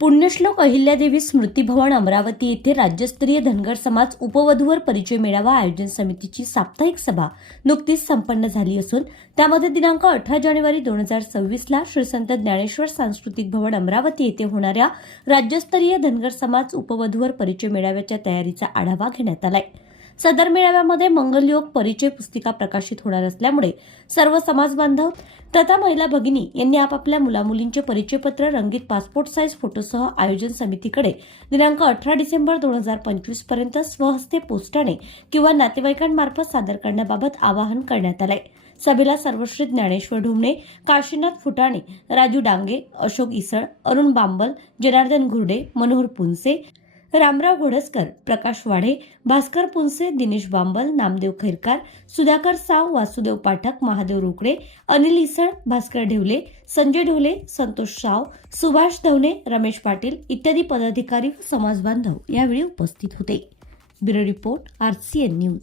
पुण्यश्लोक अहिल्यादेवी स्मृती भवन अमरावती येथे राज्यस्तरीय धनगर समाज उपवधूवर परिचय मेळावा आयोजन समितीची साप्ताहिक सभा नुकतीच संपन्न झाली असून त्यामध्ये दिनांक 18 जानेवारी 2026 ला श्री संत ज्ञानेश्वर सांस्कृतिक भवन अमरावती येथे होणाऱ्या राज्यस्तरीय धनगर समाज उपवधूवर परिचय मेळाव्याच्या तयारीचा आढावा घेण्यात आलाय। सदर मेळाव्यामध्ये मंगलयोग परिचय पुस्तिका प्रकाशित होणार असल्यामुळे सर्व समाज बांधव तथा महिला भगिनी यांनी आपापल्या मुलामुलींचे परिचयपत्र रंगीत पासपोर्ट साईज फोटोसह आयोजन समितीकडे दिनांक 18 डिसेंबर 2025 पर्यंत स्वहस्ते पोस्टाने किंवा नातेवाईकांमार्फत सादर करण्याबाबत आवाहन करण्यात आले। सभेला सर्वश्री ज्ञानेश्वर ढुमणे, काशीनाथ फुटाणे, राजू डांगे, अशोक इसळ, अरुण बांबल, जनार्दन घुर्डे, मनोहर पुनसे, रामराव घोडसकर, प्रकाश वाढे, भास्कर पुनसे, दिनेश बांबल, नामदेव खैरकार, सुधाकर साव, वासुदेव पाठक, महादेव रोकडे, अनिल इसळ, भास्कर ढेवले, संजय ढोले, संतोष साव, सुभाष धवने, रमेश पाटील इत्यादी पदाधिकारी व समाज बांधव यावेळी उपस्थित होते। Bureau report RCN news.